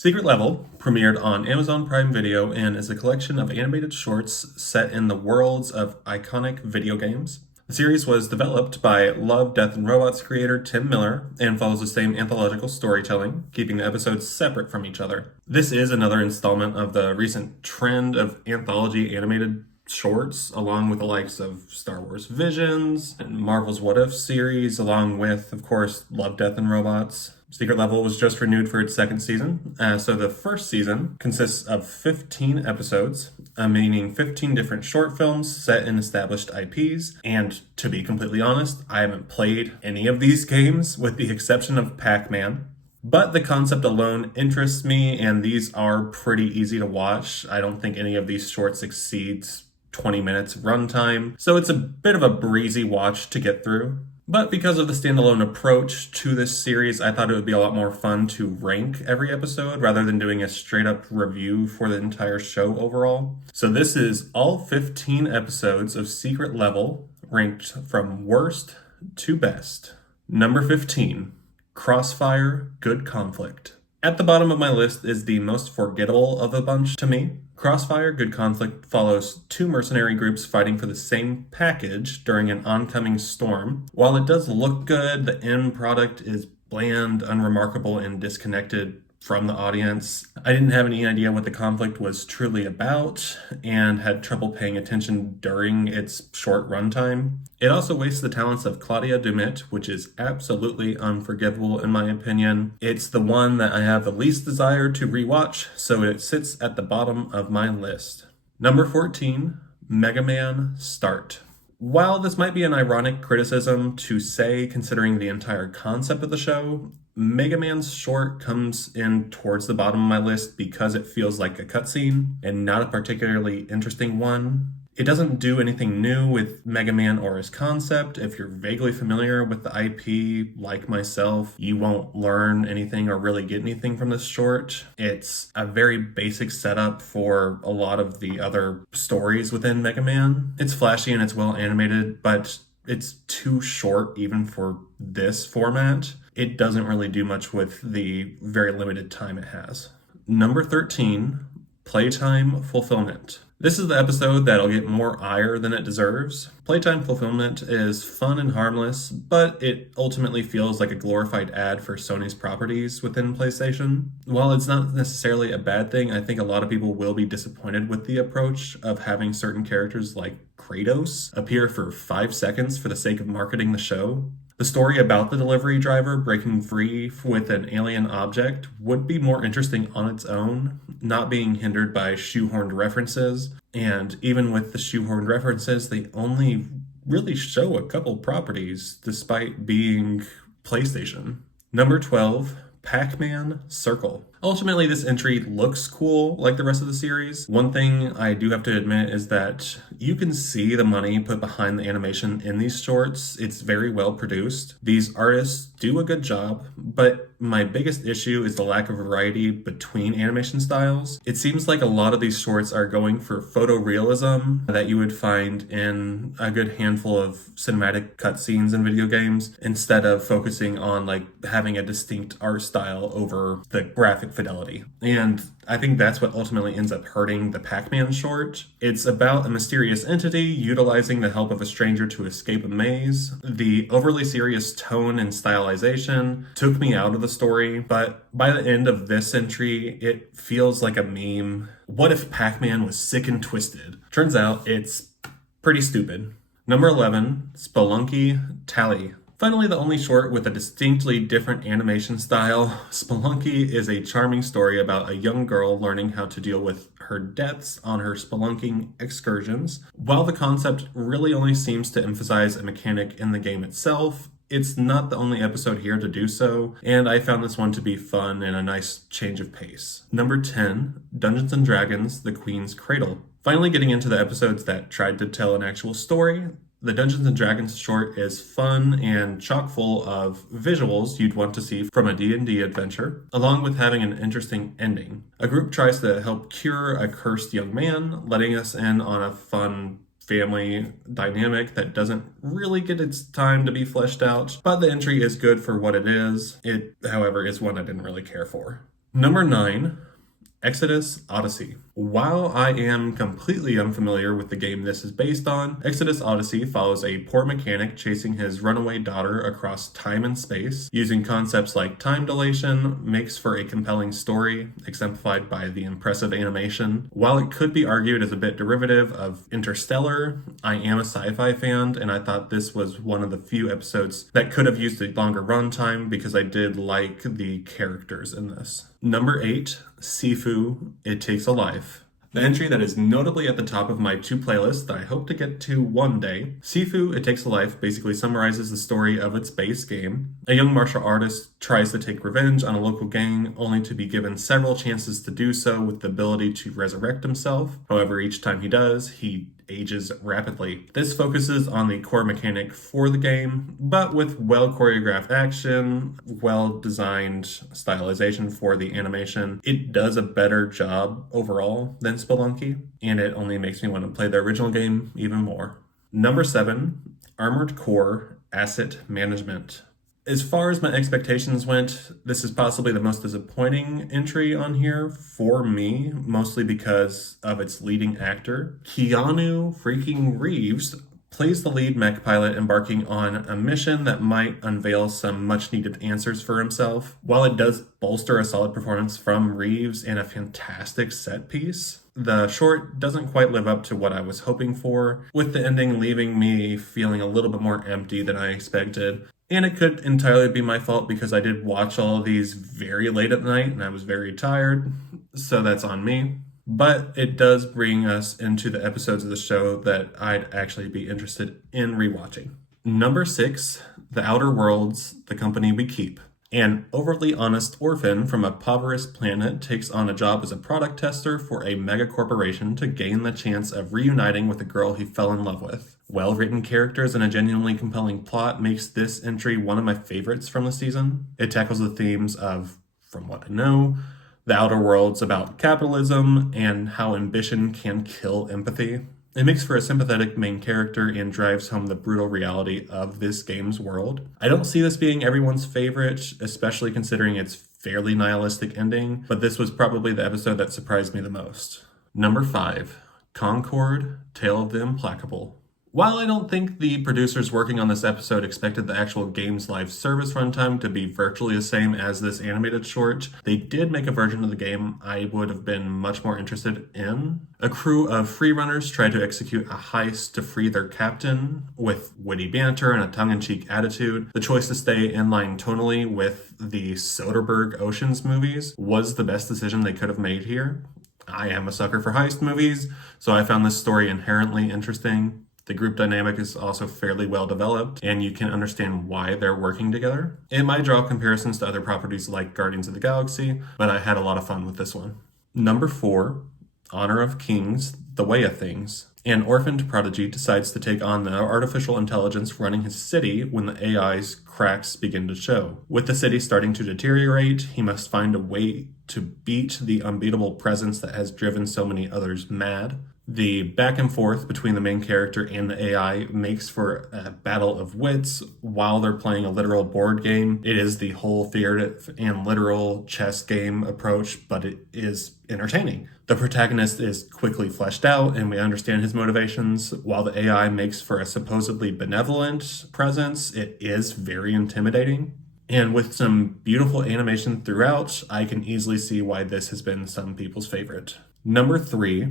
Secret Level premiered on Amazon Prime Video and is a collection of animated shorts set in the worlds of iconic video games. The series was developed by Love, Death, and Robots creator Tim Miller and follows the same anthological storytelling, keeping the episodes separate from each other. This is another installment of the recent trend of anthology animated shorts, along with the likes of Star Wars Visions and Marvel's What If series, along with, of course, Love, Death, and Robots. Secret Level was just renewed for its second season. So the first season consists of 15 episodes, meaning 15 different short films set in established IPs. And to be completely honest, I haven't played any of these games with the exception of Pac-Man. But the concept alone interests me, and these are pretty easy to watch. I don't think any of these shorts exceeds 20 minutes runtime, so it's a bit of a breezy watch to get through. But because of the standalone approach to this series, I thought it would be a lot more fun to rank every episode rather than doing a straight up review for the entire show overall. So this is all 15 episodes of Secret Level, ranked from worst to best. Number 15, Crossfire, Good Conflict. At the bottom of my list is the most forgettable of the bunch to me. Crossfire, Good Conflict follows two mercenary groups fighting for the same package during an oncoming storm. While it does look good, the end product is bland, unremarkable, and disconnected from the audience. I didn't have any idea what the conflict was truly about and had trouble paying attention during its short runtime. It also wastes the talents of Claudia Dumit, which is absolutely unforgivable in my opinion. It's the one that I have the least desire to rewatch, so it sits at the bottom of my list. Number 14, Mega Man Start. While this might be an ironic criticism to say considering the entire concept of the show, Mega Man's short comes in towards the bottom of my list because it feels like a cutscene and not a particularly interesting one. It doesn't do anything new with Mega Man or his concept. If you're vaguely familiar with the IP, like myself, you won't learn anything or really get anything from this short. It's a very basic setup for a lot of the other stories within Mega Man. It's flashy and it's well animated, but it's too short even for this format. It doesn't really do much with the very limited time it has. Number 13, Playtime Fulfillment. This is the episode that'll get more ire than it deserves. Playtime Fulfillment is fun and harmless, but it ultimately feels like a glorified ad for Sony's properties within PlayStation. While it's not necessarily a bad thing, I think a lot of people will be disappointed with the approach of having certain characters like Kratos appear for 5 seconds for the sake of marketing the show. The story about the delivery driver breaking free with an alien object would be more interesting on its own, not being hindered by shoehorned references. And even with the shoehorned references, they only really show a couple properties despite being PlayStation. Number 12, Pac-Man Circle. Ultimately, this entry looks cool like the rest of the series. One thing I do have to admit is that you can see the money put behind the animation in these shorts. It's very well produced. These artists do a good job, but my biggest issue is the lack of variety between animation styles. It seems like a lot of these shorts are going for photorealism that you would find in a good handful of cinematic cutscenes in video games, instead of focusing on like having a distinct art style over the graphic fidelity. And I think that's what ultimately ends up hurting the Pac-Man short. It's about a mysterious entity utilizing the help of a stranger to escape a maze. The overly serious tone and stylization took me out of the story, but by the end of this entry, it feels like a meme. What if Pac-Man was sick and twisted? Turns out it's pretty stupid. Number 11, Spelunky Tally. Finally, the only short with a distinctly different animation style. Spelunky is a charming story about a young girl learning how to deal with her deaths on her spelunking excursions. While the concept really only seems to emphasize a mechanic in the game itself, it's not the only episode here to do so, and I found this one to be fun and a nice change of pace. Number 10, Dungeons & Dragons: The Queen's Cradle. Finally getting into the episodes that tried to tell an actual story. The Dungeons & Dragons short is fun and chock full of visuals you'd want to see from a D&D adventure, along with having an interesting ending. A group tries to help cure a cursed young man, letting us in on a fun family dynamic that doesn't really get its time to be fleshed out, but the entry is good for what it is. It, however, is one I didn't really care for. Number 9, Exodus Odyssey. While I am completely unfamiliar with the game this is based on, Exodus Odyssey follows a poor mechanic chasing his runaway daughter across time and space. Using concepts like time dilation makes for a compelling story, exemplified by the impressive animation. While it could be argued as a bit derivative of Interstellar, I am a sci-fi fan, and I thought this was one of the few episodes that could have used a longer runtime because I did like the characters in this. Number 8, Sifu, It Takes a Life. The entry that is notably at the top of my 2 playlists that I hope to get to one day. Sifu, It Takes a Life basically summarizes the story of its base game. A young martial artist tries to take revenge on a local gang, only to be given several chances to do so with the ability to resurrect himself. However, each time he does, he ages rapidly. This focuses on the core mechanic for the game, but with well choreographed action, well designed stylization for the animation, it does a better job overall than Spelunky, and it only makes me want to play the original game even more. Number 7, Armored Core Asset Management. As far as my expectations went, this is possibly the most disappointing entry on here for me, mostly because of its leading actor. Keanu freaking Reeves plays the lead mech pilot embarking on a mission that might unveil some much-needed answers for himself. While it does bolster a solid performance from Reeves and a fantastic set piece, the short doesn't quite live up to what I was hoping for, with the ending leaving me feeling a little bit more empty than I expected. And it could entirely be my fault because I did watch all of these very late at night and I was very tired, so that's on me. But it does bring us into the episodes of the show that I'd actually be interested in rewatching. Number 6, The Outer Worlds, The Company We Keep. An overly honest orphan from a impoverished planet takes on a job as a product tester for a mega corporation to gain the chance of reuniting with a girl he fell in love with. Well-written characters and a genuinely compelling plot makes this entry one of my favorites from the season. It tackles the themes of, from what I know, The Outer Worlds about capitalism and how ambition can kill empathy. It makes for a sympathetic main character and drives home the brutal reality of this game's world. I don't see this being everyone's favorite, especially considering its fairly nihilistic ending, but this was probably the episode that surprised me the most. Number 5, Concord, Tale of the Implacable. While I don't think the producers working on this episode expected the actual game's live service runtime to be virtually the same as this animated short, they did make a version of the game I would have been much more interested in. A crew of freerunners try to execute a heist to free their captain with witty banter and a tongue-in-cheek attitude. The choice to stay in line tonally with the Soderbergh Ocean's movies was the best decision they could have made here. I am a sucker for heist movies, so I found this story inherently interesting. The group dynamic is also fairly well developed, and you can understand why they're working together. It might draw comparisons to other properties like Guardians of the Galaxy, but I had a lot of fun with this one. Number 4, Honor of Kings, The Way of Things. An orphaned prodigy decides to take on the artificial intelligence running his city when the AI's cracks begin to show. With the city starting to deteriorate, he must find a way to beat the unbeatable presence that has driven so many others mad. The back and forth between the main character and the AI makes for a battle of wits while they're playing a literal board game. It is the whole figurative and literal chess game approach, but it is entertaining. The protagonist is quickly fleshed out and we understand his motivations. While the AI makes for a supposedly benevolent presence, it is very intimidating. And with some beautiful animation throughout, I can easily see why this has been some people's favorite. Number 3,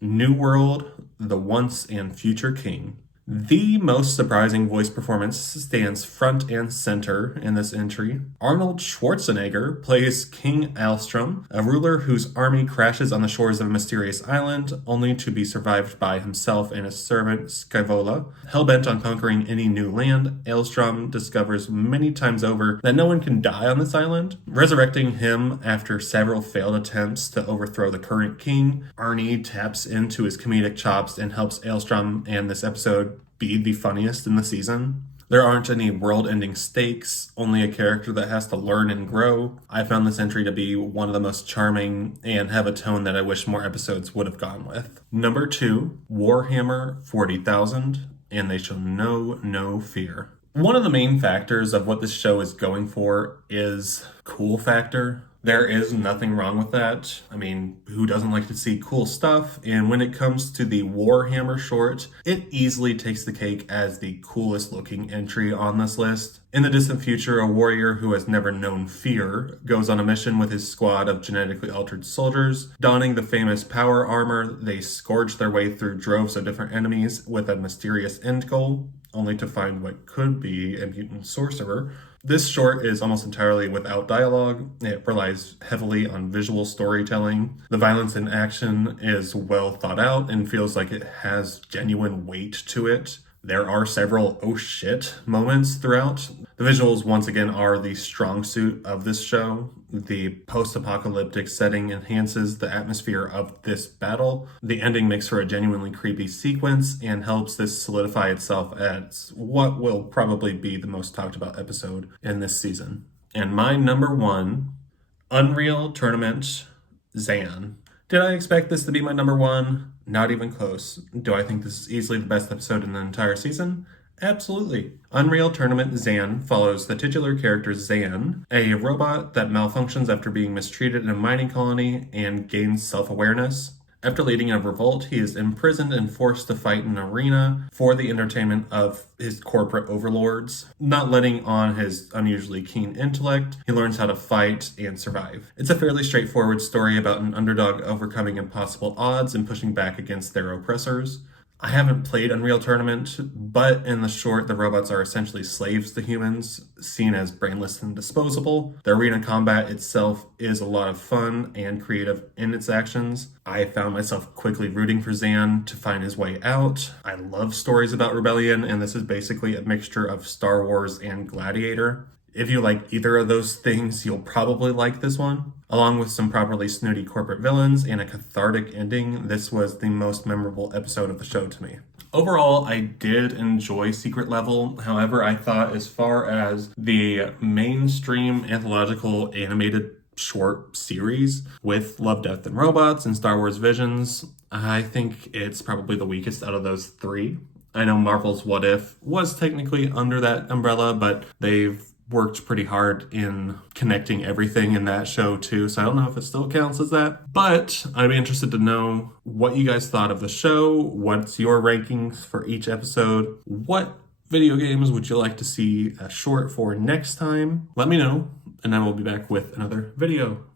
New World, The Once and Future King. The most surprising voice performance stands front and center in this entry. Arnold Schwarzenegger plays King Alstrom, a ruler whose army crashes on the shores of a mysterious island, only to be survived by himself and his servant Skyvola. Hell-bent on conquering any new land, Alstrom discovers many times over that no one can die on this island. Resurrecting him after several failed attempts to overthrow the current king, Arnie taps into his comedic chops and helps Alstrom and this episode be the funniest in the season. There aren't any world-ending stakes, only a character that has to learn and grow. I found this entry to be one of the most charming and have a tone that I wish more episodes would have gone with. Number 2, Warhammer 40,000, and They Shall Know No Fear. One of the main factors of what this show is going for is cool factor. There is nothing wrong with that. I mean, who doesn't like to see cool stuff? And when it comes to the Warhammer short, it easily takes the cake as the coolest looking entry on this list. In the distant future, a warrior who has never known fear goes on a mission with his squad of genetically altered soldiers. Donning the famous power armor, they scourge their way through droves of different enemies with a mysterious end goal, only to find what could be a mutant sorcerer. This short is almost entirely without dialogue. It relies heavily on visual storytelling. The violence in action is well thought out and feels like it has genuine weight to it. There are several oh shit moments throughout. The visuals, once again, are the strong suit of this show. The post-apocalyptic setting enhances the atmosphere of this battle. The ending makes for a genuinely creepy sequence and helps this solidify itself as what will probably be the most talked about episode in this season. And my number one, Unreal Tournament Xan. Did I expect this to be my number one? Not even close. Do I think this is easily the best episode in the entire season? Absolutely. Unreal Tournament Xan follows the titular character Xan, a robot that malfunctions after being mistreated in a mining colony and gains self-awareness. After leading a revolt, he is imprisoned and forced to fight in an arena for the entertainment of his corporate overlords. Not letting on his unusually keen intellect, he learns how to fight and survive. It's a fairly straightforward story about an underdog overcoming impossible odds and pushing back against their oppressors. I haven't played Unreal Tournament, but in the short, the robots are essentially slaves to humans, seen as brainless and disposable. The arena combat itself is a lot of fun and creative in its actions. I found myself quickly rooting for Xan to find his way out. I love stories about rebellion, and this is basically a mixture of Star Wars and Gladiator. If you like either of those things, you'll probably like this one. Along with some properly snooty corporate villains and a cathartic ending, this was the most memorable episode of the show to me. Overall, I did enjoy Secret Level. However, I thought as far as the mainstream anthological animated short series with Love, Death, and Robots and Star Wars Visions, I think it's probably the weakest out of those three. I know Marvel's What If was technically under that umbrella, but they've worked pretty hard in connecting everything in that show too, so I don't know if it still counts as that. But I'd be interested to know what you guys thought of the show. What's your rankings for each episode? What video games would you like to see a short for next time? Let me know, and I will be back with another video.